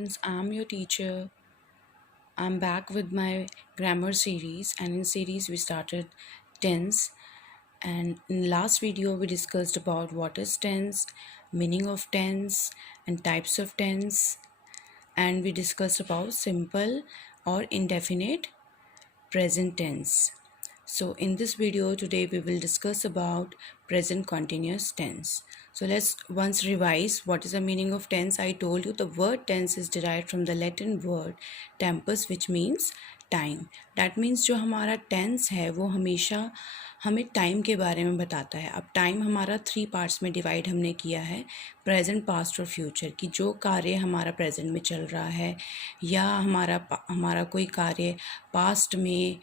students, I'm your teacher. I'm back with my grammar series, and in series we started tense. And in last video we discussed about what is tense, meaning of tense, and types of tense, and we discussed about simple or indefinite present tense. So in this video today we will discuss about present continuous tense. So let's once revise what is the meaning of tense. I told you the word tense is derived from the Latin word tempus, which means time. That means जो हमारा tense है वो हमेशा हमें time के बारे में बताता है. अब टाइम हमारा 3 पार्ट्स में डिवाइड हमने किया है, प्रेजेंट, पास्ट और फ्यूचर, की जो कार्य हमारा प्रेजेंट में चल रहा है या हमारा कोई कार्य पास्ट में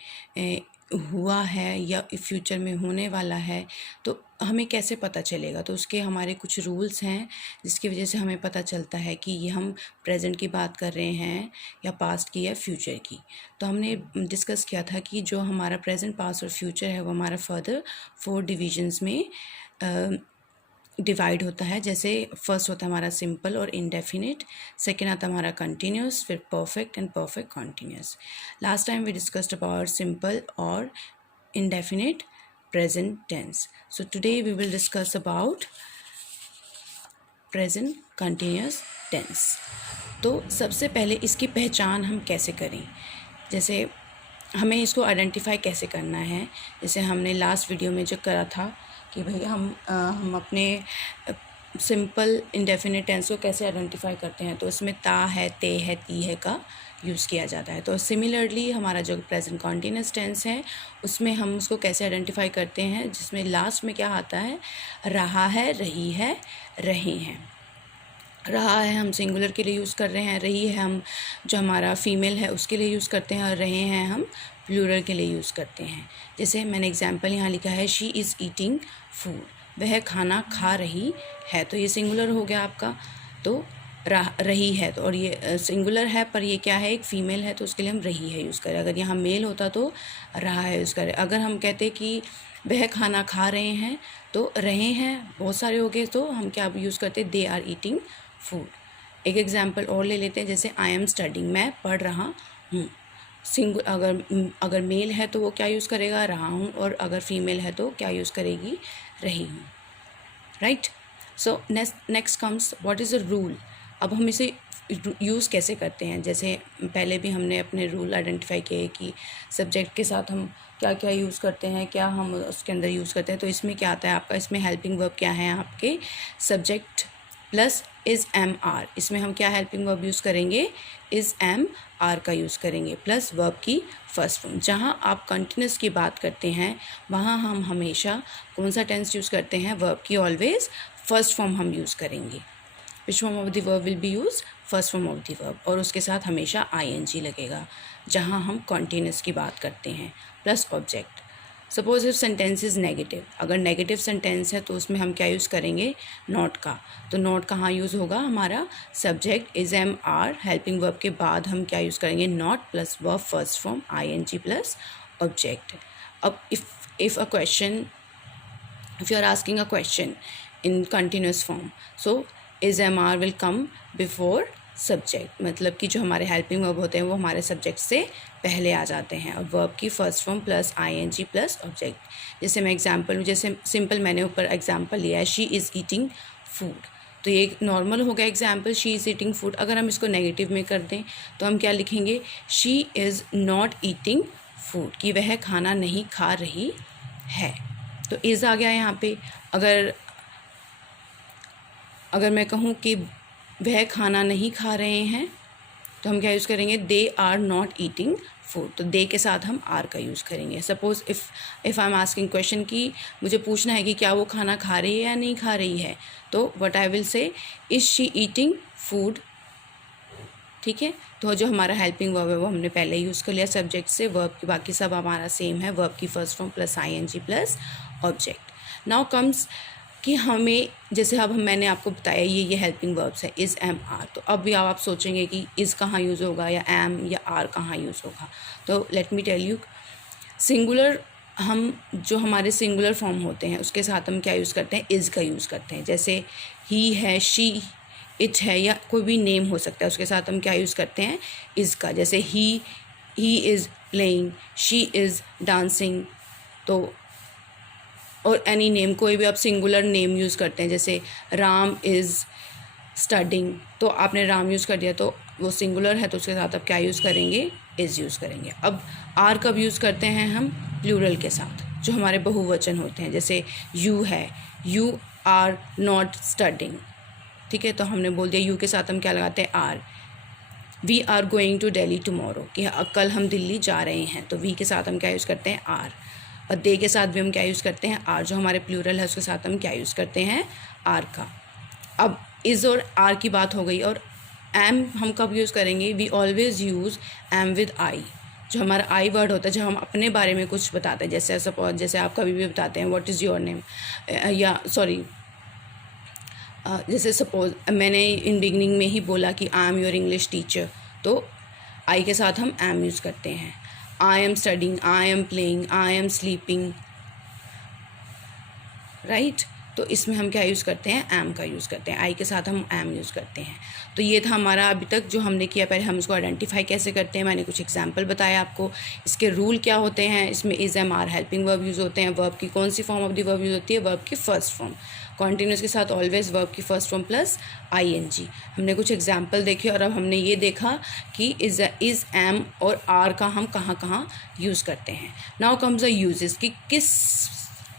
हुआ है या फ्यूचर में होने वाला है, तो हमें कैसे पता चलेगा. तो उसके हमारे कुछ रूल्स हैं जिसकी वजह से हमें पता चलता है कि ये हम प्रेजेंट की बात कर रहे हैं या पास्ट की या फ्यूचर की. तो हमने डिस्कस किया था कि जो हमारा प्रेजेंट, पास्ट और फ्यूचर है वो हमारा फर्दर 4 डिविजन्स में डिवाइड होता है. जैसे फर्स्ट होता है हमारा सिंपल और इनडेफिनिट, सेकेंड आता है हमारा कंटिन्यूस, फिर perfect and perfect continuous. Last time we discussed about simple और indefinite present tense. So today we will discuss about present continuous tense. तो सबसे पहले इसकी पहचान हम कैसे करें, जैसे हमें इसको आइडेंटिफाई कैसे करना है. जैसे हमने लास्ट वीडियो में जो करा था कि भाई हम अपने सिंपल इंडेफिनिट टेंस को कैसे आइडेंटिफाई करते हैं. तो इसमें ता है, ते है, ती है का यूज़ किया जाता है. तो सिमिलरली हमारा जो प्रेजेंट कॉन्टीन्यूस टेंस है उसमें हम उसको कैसे आइडेंटिफाई करते हैं, जिसमें लास्ट में क्या आता है, रहा है, रही है, रहे हैं. रहा है हम सिंगुलर के लिए यूज़ कर रहे हैं, रही है हम जो हमारा फीमेल है उसके लिए यूज़ करते हैं, और रहे हैं हम प्लूरल के लिए यूज़ करते हैं. जैसे मैंने एग्जांपल यहाँ लिखा है, शी इज़ ईटिंग फूड, वह खाना खा रही है. तो ये सिंगुलर हो गया आपका. तो रही है, तो और ये सिंगुलर है पर ये क्या है, एक फ़ीमेल है, तो उसके लिए हम रही है यूज़ करें. अगर यहाँ मेल होता तो रहा है यूज़ करें. अगर हम कहते कि वह खाना खा रहे हैं, तो रहे हैं बहुत सारे हो गए, तो हम क्या यूज़ करते, दे आर ईटिंग फूड. एक एग्जांपल और ले लेते हैं, जैसे आई एम स्टडिंग, मैं पढ़ रहा हूँ. अगर मेल है तो वो क्या यूज़ करेगा, रहा हूँ, और अगर फीमेल है तो क्या यूज़ करेगी, रही हूँ. Right. So next comes what is the rule. अब हम इसे यूज़ कैसे करते हैं. जैसे पहले भी हमने अपने रूल आइडेंटिफाई किए कि सब्जेक्ट के साथ हम क्या क्या यूज़ करते हैं, क्या हम उसके अंदर यूज़ करते हैं. तो इसमें क्या आता है आपका, इसमें हेल्पिंग वर्ब क्या है आपके, subject plus is am are. इसमें हम क्या हेल्पिंग वर्ब यूज़ करेंगे, इज़ एम आर का यूज़ करेंगे प्लस वर्ब की फर्स्ट फॉर्म. जहाँ आप कंटिन्यूस की बात करते हैं वहाँ हम हमेशा कौन सा टेंस यूज़ करते हैं, वर्ब की ऑलवेज फर्स्ट फॉर्म हम यूज़ करेंगे. Which form of the verb will be use, first form of the verb, और उसके साथ हमेशा आईएनजी लगेगा जहाँ हम कॉन्टीन्यूस की बात करते हैं, plus object. Suppose if sentence is negative, अगर नेगेटिव सेंटेंस है तो उसमें हम क्या यूज़ करेंगे, नॉट का. तो नॉट कहाँ यूज़ होगा, हमारा subject is am are, helping verb के बाद हम क्या यूज़ करेंगे, not plus verb first form ING plus object. अब if a question, if you are asking a question in continuous form, so is mr will come before subject, मतलब कि जो हमारे हेल्पिंग वर्ब होते हैं वो हमारे सब्जेक्ट से पहले आ जाते हैं, और वर्ब की first form plus ING plus object. जैसे मैं एग्जांपल, जैसे सिंपल मैंने ऊपर एग्जांपल लिया है, शी इज़ ईटिंग फूड. तो ये नॉर्मल हो गया example, she is eating food. अगर हम इसको नेगेटिव में कर दें तो हम क्या लिखेंगे, she is not eating food, कि वह खाना नहीं खा रही है. तो इज़ आ गया यहाँ पे. अगर मैं कहूँ कि वह खाना नहीं खा रहे हैं तो हम क्या यूज़ करेंगे, they are not eating food. तो दे के साथ हम आर का यूज़ करेंगे. Suppose if I am asking question कि मुझे पूछना है कि क्या वो खाना खा रही है या नहीं खा रही है, तो what I will say, is she eating food. ठीक है. तो जो हमारा हेल्पिंग वर्ब है वो हमने पहले यूज़ कर लिया सब्जेक्ट से. वर्ब की बाकी सब हमारा सेम है, वर्ब की first form plus ING plus object. Now comes कि हमें, जैसे अब मैंने आपको बताया ये हेल्पिंग वर्ब्स है, इज़ एम आर. तो अब भी आप सोचेंगे कि इज़ कहाँ यूज़ होगा या एम या आर कहाँ यूज़ होगा. तो let me tell you, singular, हम जो हमारे सिंगुलर फॉर्म होते हैं उसके साथ हम क्या यूज़ करते हैं, इज़ का यूज़ करते हैं. जैसे ही है, शी इट है या कोई भी नेम हो सकता है, उसके साथ हम क्या यूज़ करते हैं, इज़ का। जैसे he is playing, she is dancing, तो और एनी नेम, कोई भी आप सिंगुलर नेम यूज़ करते हैं, जैसे राम इज़ स्टडिंग, तो आपने राम यूज़ कर दिया तो वो सिंगुलर है, तो उसके साथ आप क्या यूज़ करेंगे, इज़ यूज़ करेंगे। अब आर कब यूज़ करते हैं हम, प्लूरल के साथ, जो हमारे बहुवचन होते हैं, जैसे यू है, यू आर नॉट स्टडिंग, ठीक है, तो हमने बोल दिया यू के साथ हम क्या लगाते हैं, are. We are going to Delhi tomorrow, कि कल हम दिल्ली जा रहे हैं, तो वी के साथ हम क्या यूज़ करते हैं, आर। और दे के साथ भी हम क्या यूज़ करते हैं, आर, जो हमारे प्लूरल है उसके साथ हम क्या यूज़ करते हैं, आर का। अब इज़ और आर की बात हो गई, और एम हम कब यूज़ करेंगे, we always use am with I, जो हमारा आई वर्ड होता है, जब हम अपने बारे में कुछ बताते हैं, जैसे सपोज जैसे आप कभी भी बताते हैं व्हाट इज़ योर नेम, या सॉरी जैसे सपोज मैंने इन बिगनिंग में ही बोला कि I am your English teacher, तो आई के साथ हम एम यूज़ करते हैं। I am studying, I am playing, I am sleeping, right, तो इसमें हम क्या यूज़ करते हैं, एम का यूज़ करते हैं, आई के साथ हम एम यूज़ करते हैं। तो ये था हमारा अभी तक जो हमने किया। पहले हम इसको आइडेंटिफाई कैसे करते हैं, मैंने कुछ एग्जांपल बताया आपको, इसके रूल क्या होते हैं, इसमें is am are helping verb use होते हैं, वर्ब की कौन सी form of the verb use होती है, वर्ब की फर्स्ट फॉर्म, कॉन्टिन्यूस के साथ ऑलवेज वर्ब की फर्स्ट फॉर्म प्लस ING। हमने कुछ एग्जाम्पल देखे और अब हमने ये देखा कि इज़ एम और आर का हम कहाँ कहाँ यूज़ करते हैं। नाउ कम्स द यूजेस, कि किस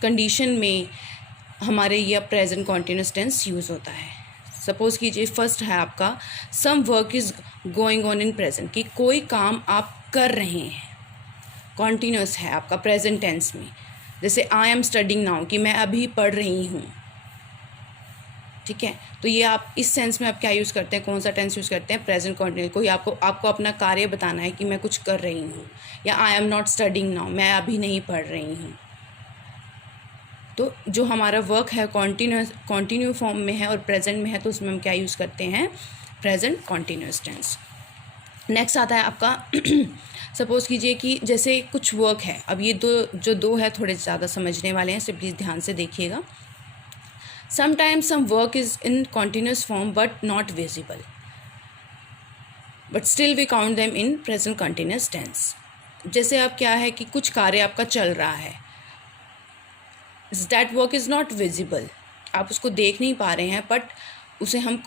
कंडीशन में हमारे ये प्रेजेंट कॉन्टिन्यूस टेंस यूज़ होता है। सपोज़ कीजिए फर्स्ट है आपका some work is going on in present, कि कोई काम आप कर रहे हैं, कॉन्टिन्यूस है आपका प्रेजेंट टेंस में। जैसे आई एम स्टडिंग नाउ, कि मैं अभी पढ़ रही हूँ, ठीक है, तो ये आप इस सेंस में आप क्या यूज़ करते हैं, कौन सा टेंस यूज़ करते हैं, प्रेजेंट कॉन्टिन्यूस। कोई आपको अपना कार्य बताना है कि मैं कुछ कर रही हूँ, या I am not studying now, मैं अभी नहीं पढ़ रही हूँ। तो जो हमारा वर्क है कॉन्टिन्यू फॉर्म में है और प्रेजेंट में है, तो उसमें हम क्या यूज़ करते हैं, प्रेजेंट कॉन्टिन्यूस टेंस। नेक्स्ट आता है आपका सपोज़ कीजिए कि जैसे कुछ वर्क है, अब ये दो है थोड़े ज़्यादा समझने वाले हैं, इसलिए प्लीज़ ध्यान से देखिएगा। Sometimes some work is in continuous form but not visible, but still we count them in present continuous tense. जैसे अब क्या है कि कुछ कार्य आपका चल रहा है, that work is not visible, आप उसको देख नहीं पा रहे हैं, बट उसे हम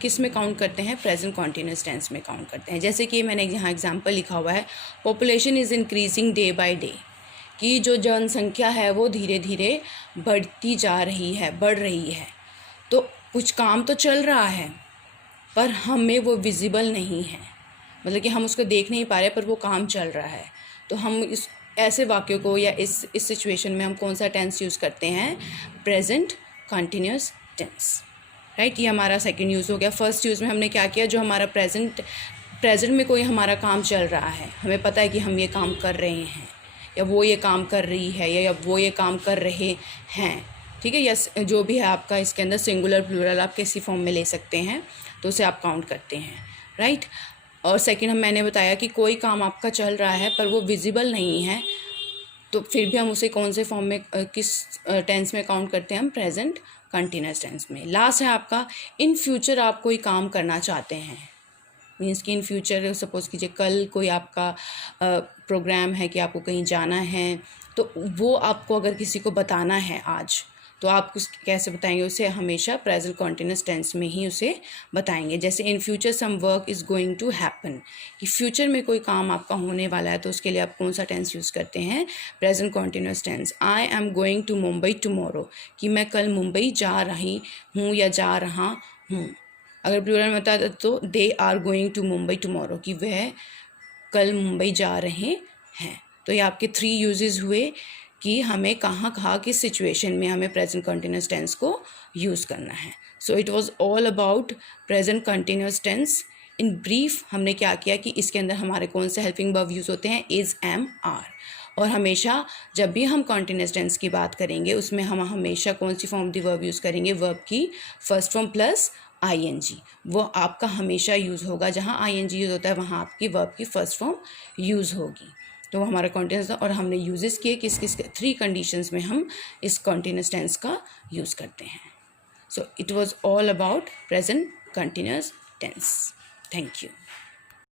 किस में काउंट करते हैं, प्रेजेंट कॉन्टिन्यूस टेंस में काउंट करते हैं। जैसे कि मैंने यहाँ एग्जांपल लिखा हुआ है, population is increasing day by day, कि जो जनसंख्या है वो धीरे धीरे बढ़ती जा रही है, बढ़ रही है। तो कुछ काम तो चल रहा है पर हमें वो विजिबल नहीं है, मतलब कि हम उसको देख नहीं पा रहे पर वो काम चल रहा है। तो हम इस ऐसे वाक्यों को या इस सिचुएशन में हम कौन सा टेंस यूज़ करते हैं, प्रेजेंट कॉन्टिन्यूस टेंस, राइट। ये हमारा सेकंड यूज़ हो गया। फर्स्ट यूज़ में हमने क्या किया, जो हमारा प्रेजेंट में कोई हमारा काम चल रहा है, हमें पता है कि हम ये काम कर रहे हैं, या वो ये काम कर रही है, या वो ये काम कर रहे हैं, ठीक है, या जो भी है आपका इसके अंदर सिंगुलर प्लूरल आप किसी फॉर्म में ले सकते हैं, तो उसे आप काउंट करते हैं, राइट। और सेकंड मैंने बताया कि कोई काम आपका चल रहा है पर वो विजिबल नहीं है, तो फिर भी हम उसे कौन से फॉर्म में किस टेंस में काउंट करते हैं, हम प्रेजेंट कंटिन्यूस टेंस में। लास्ट है आपका इन फ्यूचर आप कोई काम करना चाहते हैं, मीन्स कि इन फ्यूचर सपोज़ कीजिए कल कोई आपका प्रोग्राम है कि आपको कहीं जाना है, तो वो आपको अगर किसी को बताना है आज, तो आप कैसे बताएंगे उसे, हमेशा प्रेजेंट कॉन्टिन्यूस टेंस में ही उसे बताएंगे। जैसे in future some work is going to happen, कि फ्यूचर में कोई काम आपका होने वाला है, तो उसके लिए आप कौन सा टेंस यूज़ करते हैं, present continuous tense. I am going to Mumbai tomorrow, कि मैं कल मुंबई जा रही हूँ या जा रहा हूँ। अगर प्लूरल में बता तो they are going to Mumbai tomorrow, कि वह कल मुंबई जा रहे हैं। तो ये आपके 3 यूजेस हुए कि हमें कहाँ किस सिचुएशन में हमें प्रेजेंट कंटिन्यूस टेंस को यूज़ करना है। So it was all about present continuous tense. In brief हमने क्या किया कि इसके अंदर हमारे कौन से हेल्पिंग वर्ब यूज़ होते हैं, इज़, एम, आर। और हमेशा जब भी हम कंटिन्यूस टेंस की बात करेंगे उसमें हम हमेशा कौन सी फॉर्म दी वर्ब यूज़ करेंगे, वर्ब की फर्स्ट फॉर्म प्लस ING, वो आपका हमेशा यूज़ होगा। जहाँ ING यूज़ होता है वहाँ आपकी वर्ब की फर्स्ट फॉर्म यूज़ होगी। तो वो हमारा कॉन्टिन्यूस था, और हमने यूजेस किए किस 3 कंडीशंस में हम इस कॉन्टिन्यूस टेंस का यूज़ करते हैं। So it was all about present continuous tense. Thank you.